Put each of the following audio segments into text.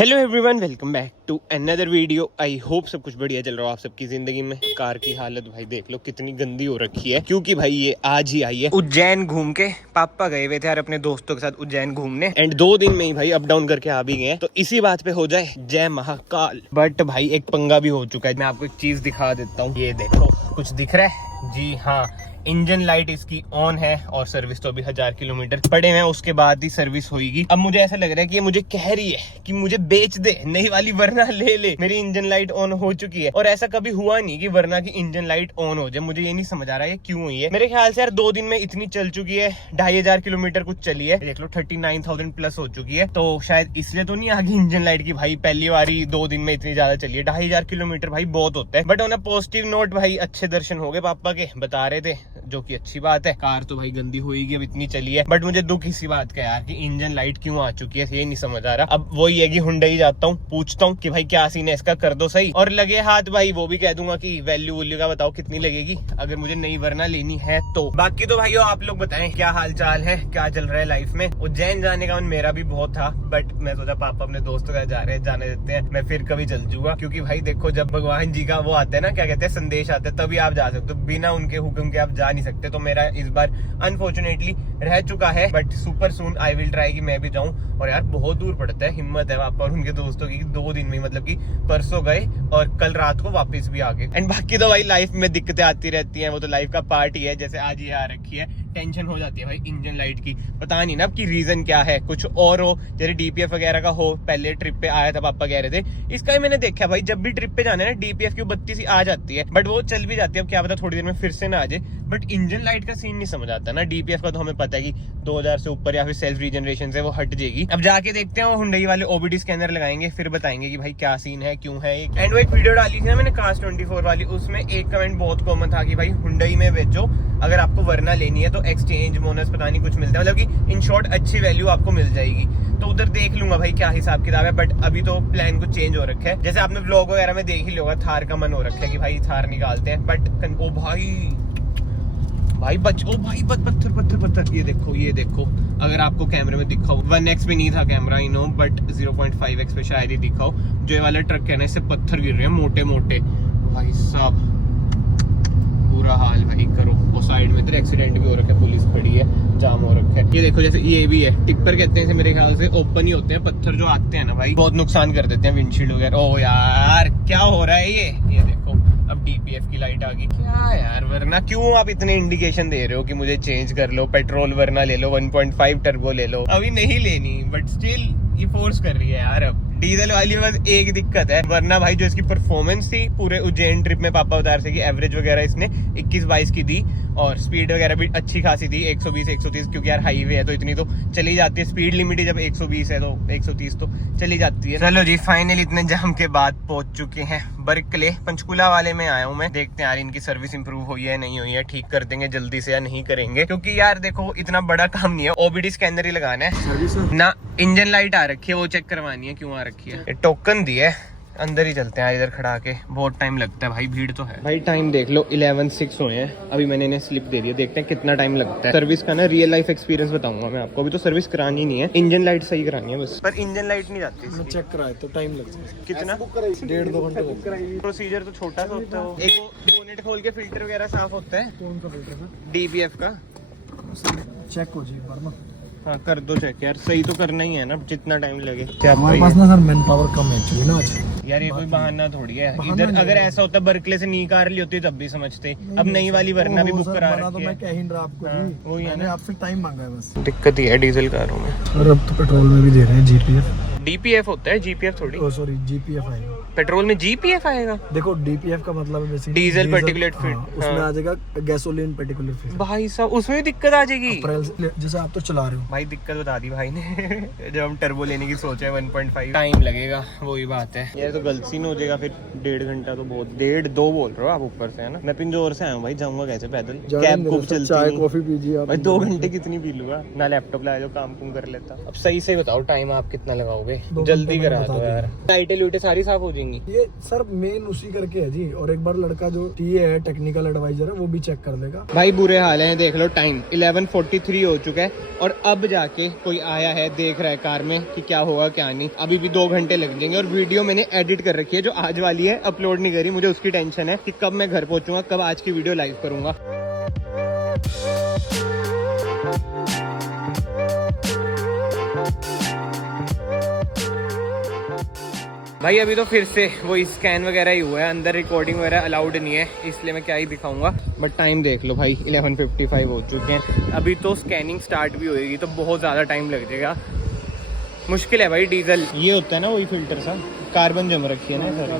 Hello everyone, welcome back to another video. I hope सब कुछ बढ़िया चल रहा हो आप सबकी जिंदगी में। कार की हालत भाई देख लो कितनी गंदी हो रखी है, क्योंकि भाई ये आज ही आई है उज्जैन घूम के। पापा गए हुए थे यार अपने दोस्तों के साथ उज्जैन घूमने, एंड 2 दिन में ही भाई अप डाउन करके आ भी गए हैं। तो इसी बात पे हो जाए जय महाकाल। बट भाई एक पंगा भी हो चुका है। मैं आपको एक चीज दिखा देता हूँ, ये देखो कुछ दिख रहा है? जी हाँ, इंजन लाइट इसकी ऑन है और सर्विस तो अभी 1000 किलोमीटर पड़े हैं, उसके बाद ही सर्विस होगी। अब मुझे ऐसा लग रहा है कि ये मुझे कह रही है कि मुझे बेच दे नई वाली, वरना ले ले, मेरी इंजन लाइट ऑन हो चुकी है। और ऐसा कभी हुआ नहीं कि वरना की इंजन लाइट ऑन हो जाए। मुझे ये नहीं समझ आ रहा है क्यों हुई है। मेरे ख्याल से यार 2 दिन में इतनी चल चुकी है, 2500 किलोमीटर कुछ चली है, देख लो 39,000 प्लस हो चुकी है। तो शायद इसलिए तो नहीं आगे इंजन लाइट की। भाई पहली बारी 2 दिन में इतनी ज्यादा चली है। 2500 किलोमीटर भाई बहुत होता है। But on a positive note भाई अच्छे दर्शन हो गए पापा के, बता रहे थे, जो की अच्छी बात है। कार तो भाई गंदी होगी, अब इतनी चली है। बट मुझे दुख इसी बात का यार कि इंजन लाइट क्यों आ चुकी है, ये नहीं समझ आ रहा। अब वही है कि हुंडई जाता हूँ, पूछता हूँ कि भाई क्या सीन है इसका, कर दो सही। और लगे हाथ भाई वो भी कह दूंगा कि वैल्यू वैल्यू का बताओ कितनी लगेगी अगर मुझे नई वरना लेनी है तो। बाकी तो भाई आप लोग बताएं क्या हाल चाल है, क्या चल रहा है लाइफ में। उज्जैन जाने का मन मेरा भी बहुत था, बट मैं सोचा पापा अपने दोस्तों का जा रहे हैं, जाने देते हैं, मैं फिर कभी चल जूंगा। क्योंकि भाई देखो जब भगवान जी का वो आता है ना, क्या कहते हैं, संदेश आता है, तभी आप जा सकते हो। बिना उनके हुक्म के आप जा नहीं सकते। तो मेरा इस बार अनफॉर्चुनेटली रह चुका है, but super soon I will try कि मैं भी जाऊं। और यार बहुत दूर पड़ता है, हिम्मत है पापा और उनके दोस्तों की 2 दिन में, मतलब कि परसों गए और कल रात को वापस भी आ गए। एंड बाकी तो भाई लाइफ में दिक्कतें आती रहती हैं, वो तो लाइफ का पार्ट ही है। जैसे आज ये आ रखी है, टेंशन हो जाती है भाई इंजन लाइट की। पता नहीं ना अब की रीजन क्या है, कुछ और हो, जैसे डीपीएफ वगैरह का हो। पहले ट्रिप पे आया था पापा कह रहे थे, इसका ही मैंने देखा भाई जब भी ट्रिप पे जाना है ना, डीपीएफ की 32 आ जाती है, बट वो चल भी जाती है। अब क्या पता थोड़ी देर में फिर से ना आ जाए। बट इंजन लाइट का सीन नहीं समझ आता ना। डीपीएफ का तो हमें पता है कि 2000 से ऊपर या फिर सेल्फ रीजनरेशन से वो हट जाएगी। अब जाके देखते हैं, वो हुंडई वाले ओबीडी स्कैनर लगाएंगे, फिर बताएंगे कि भाई क्या सीन है, क्यों है। एंड वो एक वीडियो डाली थी ना मैंने कास्ट 24 वाली, उसमें एक कमेंट बहुत कॉमन था कि भाई हुंडई में बेचो, अगर आपको वरना लेनी है तो एक्सचेंज बोनस पता नहीं कुछ मिलता है, मतलब कि इन शॉर्ट अच्छी वैल्यू आपको मिल जाएगी। तो उधर देख लूंगा भाई क्या हिसाब किताब है। बट अभी तो प्लान कुछ चेंज हो रखा है। जैसे आपने व्लॉग वगैरह में देख ही लिया होगा, थार का मन हो रखा है कि भाई थार निकालते हैं। बट ओ भाई ओ भाई पत्थर पत्थर पत्थर, ये देखो अगर आपको कैमरे में दिखा हो, 1x पे नहीं था camera I know, but 0.5x पे शायद ही दिखा हो। जो ये वाला ट्रक है ना, इससे पत्थर गिर रहे हैं मोटे मोटे भाई साहब, बुरा हाल भाई करो। वो साइड में इधर एक्सीडेंट भी हो रखा है, पुलिस खड़ी है, जाम हो रखा है। ये देखो जैसे ये भी है, टिप्पर कहते हैं मेरे ख्याल से, ओपन ही होते हैं पत्थर जो आते हैं ना भाई, बहुत नुकसान कर देते हैं विंडशील्ड वगैरह। ओ यार क्या हो रहा है ये देखो अब डीपीएफ की लाइट आ गई। क्या यार, वरना क्यों आप इतने इंडिकेशन दे रहे हो कि मुझे चेंज कर लो, पेट्रोल वरना ले लो, 1.5 टर्बो ले लो। अभी नहीं लेनी, बट स्टिल ये फोर्स कर रही है यार। अब डीजल वाली बस एक दिक्कत है, वरना भाई जो इसकी परफॉर्मेंस थी पूरे उज्जैन ट्रिप में, पापा बता रहे थे कि एवरेज वगैरह इसने 21-22 की दी, और स्पीड वगैरह भी अच्छी खासी थी, 120-130, क्योंकि यार हाईवे है तो इतनी तो चली जाती है। स्पीड लिमिट ही जब 120 है तो 130 तो चली जाती है। चलो जी फाइनली इतने जाम के बाद पहुंच चुके हैं बर्कले। पंचकुला वाले में आया हूँ मैं, देखते हैं यार इनकी सर्विस इंप्रूव हुई है नहीं हुई है, ठीक कर देंगे जल्दी से या नहीं करेंगे। क्योंकि यार देखो इतना बड़ा काम नहीं है, ओबीडी स्कैनर ही लगाना है ना, इंजन लाइट आ रखी है वो चेक करवानी है, क्यों आ रखी है। टोकन दिया है, अंदर ही चलते हैं इधर खड़ा के, बहुत टाइम लगता है भाई, भीड़ तो है भाई। टाइम देख लो 11:06 हुए हैं, अभी मैंने इन्हें स्लिप दे दिया, देखते हैं कितना टाइम लगता है। सर्विस का ना रियल लाइफ एक्सपीरियंस बताऊंगा मैं आपको। अभी तो सर्विस करानी नहीं है, इंजन लाइट सही करानी है बस, पर इंजन लाइट नहीं जाती। चेक कराए तो टाइम लगता है कितना, 1.5-2 घंटे। प्रोसीजर तो छोटा सा होता है। एक बोनेट खोल के फिल्टर वगैरह साफ होता है। कौन सा फिल्टर है? डीपीएफ का चेक हो जाए बार ना। हाँ कर दो चेक यार, सही तो करना ही है ना, जितना टाइम लगे। क्या हमारे पास ना सर मैन पावर कम है एक्चुअली ना आज। यार ये कोई बहाना थोड़ी है। इधर अगर ऐसा होता बर्कले से नई कार ली होती तब भी समझते, अब नई वाली वरना भी बुक करा रखी है। तो मैं कह ही रहा आपको जी, वही है मैंने ना, आपसे टाइम मांगा है बस। दिक्कत ही है डीजल कारों में। और अब तो पेट्रोल में भी दे रहे हैं जीपीएफ। डीपीएफ होता है, जीपीएफ थोड़ी। ओ सॉरी जीपीएफ आएगा पेट्रोल में, जीपीएफ आएगा। देखो डीपीएफ का मतलब है बेसिकली डीजल पर्टिकुलेट फिट, उसमें आ जाएगा गैसोलीन पर्टिकुलर फिट। भाई साहब उसमें भी दिक्कत आ जाएगी। अप्रैल से जैसे आप तो चला रहे हो भाई, दिक्कत बता दी भाई ने जब हम टर्बो लेने की सोच है 1.5 टाइम लगेगा, वही बात है। ये तो गलत सीन हो जाएगा फिर, 1.5 घंटा तो बहुत, 1.5-2 बोल रहे हो आप ऊपर से है ना। मैं पिंजौर से आया हूँ भाई, जाऊंगा कैसे पैदल, कैब खूब चलती, चाय कॉफी पीजिए आप। भाई 2 घंटे कितनी पी लूंगा ना, लैपटॉप लाया जो काम कुम कर लेता। अब सही से बताओ टाइम आप कितना लगाओगे, जल्दी करा दो यार। लाइटें लूटे सारी साफ हो जाएंगी। ये सर मेन उसी करके है जी, और एक बार लड़का जो टीए है, टेक्निकल एडवाइजर है, वो भी चेक कर लेगा। भाई बुरे हाल है, देख लो टाइम 11:43 हो चुका है और अब जाके कोई आया है, देख रहा है कार में कि क्या होगा क्या नहीं। अभी भी 2 घंटे लग जाएंगे और वीडियो मैंने एडिट कर रखी है जो आज वाली है, अपलोड नहीं करी। मुझे उसकी टेंशन है कि कब मैं घर पहुंचूंगा, कब आज की वीडियो लाइव करूंगा। भाई अभी तो फिर से वही स्कैन वगैरह ही हुआ है, अंदर रिकॉर्डिंग वगैरह अलाउड नहीं है, इसलिए मैं क्या ही दिखाऊंगा। बट टाइम देख लो भाई 11:55 हो चुके हैं। अभी तो स्कैनिंग स्टार्ट भी होएगी तो बहुत ज़्यादा टाइम लग जाएगा। मुश्किल है भाई। डीजल ये होता है ना, वही फिल्टर सा कार्बन जम रखी है ना सर,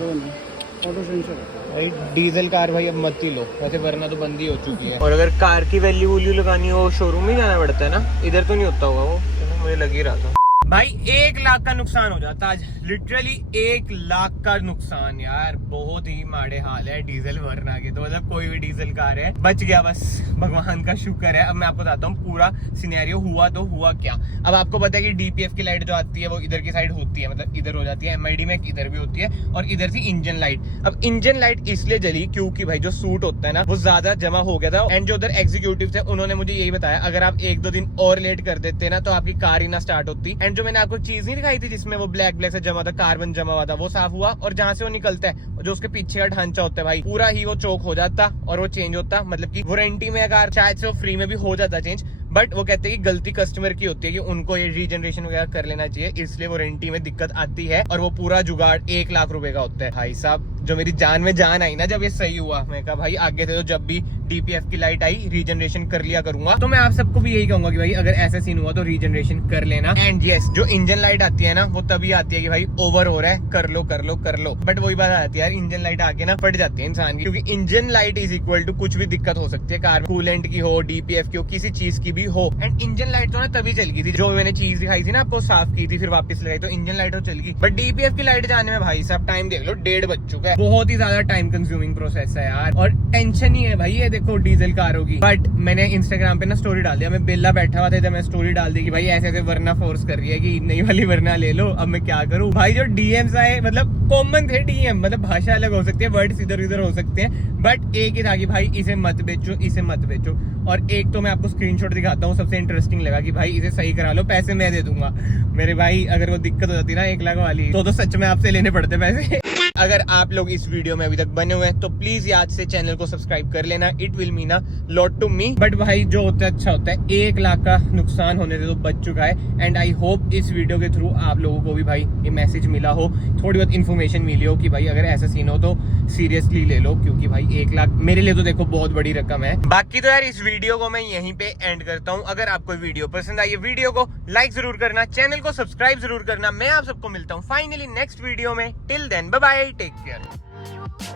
ऑटो सेंसर भाई डीजल कार भाई अब मत ही लो, वैसे वरना तो बंद ही हो चुकी है। और अगर कार की वैल्यू लगानी हो शोरूम में जाना पड़ता है ना, इधर तो नहीं होता होगा वो, मुझे लग ही रहा था। भाई 1 लाख का नुकसान हो जाता आज, लिटरली 1 लाख का नुकसान यार। बहुत ही माड़े हाल है डीजल वरना के, तो मतलब कोई भी डीजल कार है बच गया, बस भगवान का शुक्र है। अब मैं आपको बताता हूँ पूरा सिनेरियो हुआ तो हुआ क्या। अब आपको पता है कि डीपीएफ की लाइट जो आती है वो इधर की साइड होती है, मतलब इधर हो जाती है, एमआईडी में इधर भी होती है, और इधर थी इंजन लाइट। अब इंजन लाइट इसलिए जली क्योंकि भाई जो सूट होता है ना वो ज्यादा जमा हो गया था, एंड जो उधर एग्जीक्यूटिव थे उन्होंने मुझे यही बताया अगर आप 1-2 दिन और लेट कर देते ना तो आपकी कार ही ना स्टार्ट होती। एंड जो मैंने आपको चीज नहीं दिखाई थी जिसमें वो ब्लैक से जमा था, कार्बन जमा हुआ था, वो साफ हुआ, और जहां से वो निकलता है जो उसके पीछे का ढांचा होता है भाई पूरा ही वो चोक हो जाता और वो चेंज होता। मतलब कि वारंटी में अगर शायद से वो फ्री में भी हो जाता चेंज, बट वो कहते हैं कि गलती कस्टमर की होती है कि उनको ये रीजनरेशन वगैरह कर लेना चाहिए, इसलिए वारंटी में दिक्कत आती है। और वो पूरा जुगाड़ 1 लाख रुपए का होता है। भाई साहब जो मेरी जान में जान आई ना जब ये सही हुआ, मैं कहा भाई आगे से तो जब भी डीपीएफ की लाइट आई रीजनरेशन कर लिया करूंगा। तो मैं आप सबको भी यही कहूंगा कि भाई अगर ऐसा सीन हुआ तो रीजनरेशन कर लेना। एंड यस, जो इंजन लाइट आती है ना वो तभी आती है कि भाई ओवर हो रहा है, कर लो कर लो कर लो। बट वही बात आती है यार, इंजन लाइट आके ना फट जाती है इंसान की, क्योंकि engine light is equal to कुछ भी दिक्कत हो सकती है कार, कूलेंट की हो, डीपीएफ की हो, किसी चीज की भी हो। एंड इंजन लाइट तो ना तभी चल गई थी, जो मैंने चीज दिखाई थी ना आपको, साफ की थी फिर वापस लगाई, तो इंजन लाइट तो चल गई। बट डीपीएफ की लाइट जाने में भाई साहब टाइम देख लो 1:30 बज चुका है। बहुत ही ज्यादा टाइम कंज्यूमिंग प्रोसेस है यार, और टेंशन ही है भाई। ये देखो डीजल कार होगी, बट मैंने इंस्टाग्राम पे ना स्टोरी डाल दिया, मैं बेला बैठा हुआ था जब मैं स्टोरी डाल दी कि भाई ऐसे ऐसे वरना फोर्स कर रही है कि नई वाली वरना ले लो। अब मैं क्या करूं भाई, जो डीएम्स आए मतलब कॉमन थे डीएम, मतलब भाषा अलग हो सकती है, वर्ड्स इधर उधर हो सकते हैं, बट एक ही था कि भाई इसे मत बेचो, इसे मत बेचो। और एक तो मैं आपको स्क्रीनशॉट दिखाता हूँ, सबसे इंटरेस्टिंग लगा कि भाई इसे सही करा लो, पैसे मैं दे दूंगा। मेरे भाई अगर वो दिक्कत हो जाती ना 1 लाख वाली, तो सच में आपसे लेने पड़ते पैसे। अगर आप लोग इस वीडियो में अभी तक बने हुए हैं तो प्लीज याद से चैनल को सब्सक्राइब कर लेना, it will mean a lot to me. But भाई जो होता है अच्छा होता है, 1 लाख का नुकसान होने से तो बच चुका है। एंड आई होप इस वीडियो के थ्रू आप लोगों को भी भाई ये मैसेज मिला हो, थोड़ी बहुत इन्फॉर्मेशन मिली हो कि भाई अगर ऐसा सीन हो तो सीरियसली ले लो, क्योंकि भाई 1 लाख मेरे लिए तो देखो बहुत बड़ी रकम है। बाकी तो यार इस वीडियो को मैं यहीं पे एंड करता हूँ। अगर आपको वीडियो पसंद आई, वीडियो को लाइक जरूर करना, चैनल को सब्सक्राइब जरूर करना। मैं आप सबको मिलता हूँ फाइनली नेक्स्ट वीडियो में। Till then bye bye, take care.